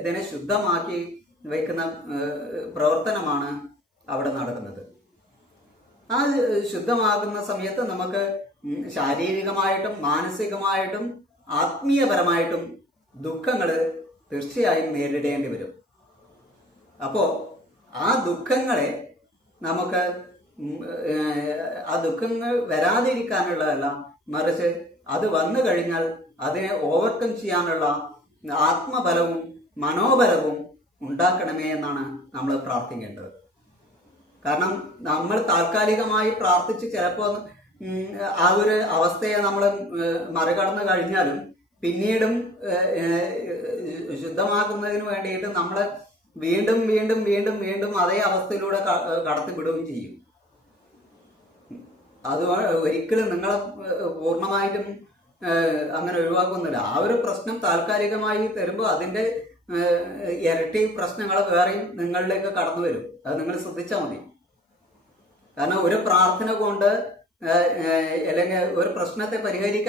ഇതിനെ ശുദ്ധമാക്കി വയ്ക്കുന്ന പ്രവർത്തനമാണ് അവിടെ നടക്കുന്നത്. ആ ശുദ്ധമാകുന്ന സമയത്ത് നമുക്ക് ശാരീരികമായിട്ടും മാനസികമായിട്ടും ആത്മീയപരമായിട്ടും ദുഃഖങ്ങൾ തീർച്ചയായും നേരിടേണ്ടി വരും. അപ്പോൾ ആ ദുഃഖങ്ങളെ നമുക്ക് ആ ദുഃഖങ്ങൾ വരാതിരിക്കാനുള്ളതല്ല, മറിച്ച് അത് വന്നു കഴിഞ്ഞാൽ അതിനെ ഓവർകം ചെയ്യാനുള്ള ആത്മബലവും മനോബലവും ഉണ്ടാക്കണമേ എന്നാണ് നമ്മൾ പ്രാർത്ഥിക്കേണ്ടത്. കാരണം നമ്മൾ താൽക്കാലികമായി പ്രാർത്ഥിച്ച് ചിലപ്പോൾ ആ ഒരു അവസ്ഥയെ നമ്മൾ മറികടന്നു കഴിഞ്ഞാലും പിന്നീടും ശുദ്ധമാക്കുന്നതിന് വേണ്ടിയിട്ട് നമ്മൾ വീണ്ടും വീണ്ടും വീണ്ടും വീണ്ടും അതേ അവസ്ഥയിലൂടെ കടത്തിവിടുകയും ചെയ്യും. അത് ഒരിക്കലും നിങ്ങളെ പൂർണ്ണമായിട്ടും അങ്ങനെ ഒഴിവാക്കുന്നില്ല. ആ ഒരു പ്രശ്നം താൽക്കാലികമായി തരുമ്പോൾ അതിൻ്റെ ഇരട്ടി പ്രശ്നങ്ങൾ വേറെയും നിങ്ങളിലേക്ക് കടന്നു വരും. അത് നിങ്ങൾ ശ്രദ്ധിച്ചാൽ മതി. കാരണം ഒരു പ്രാർത്ഥന കൊണ്ട് അല്ലെങ്കിൽ ഒരു പ്രശ്നത്തെ പരിഹരിക്കാൻ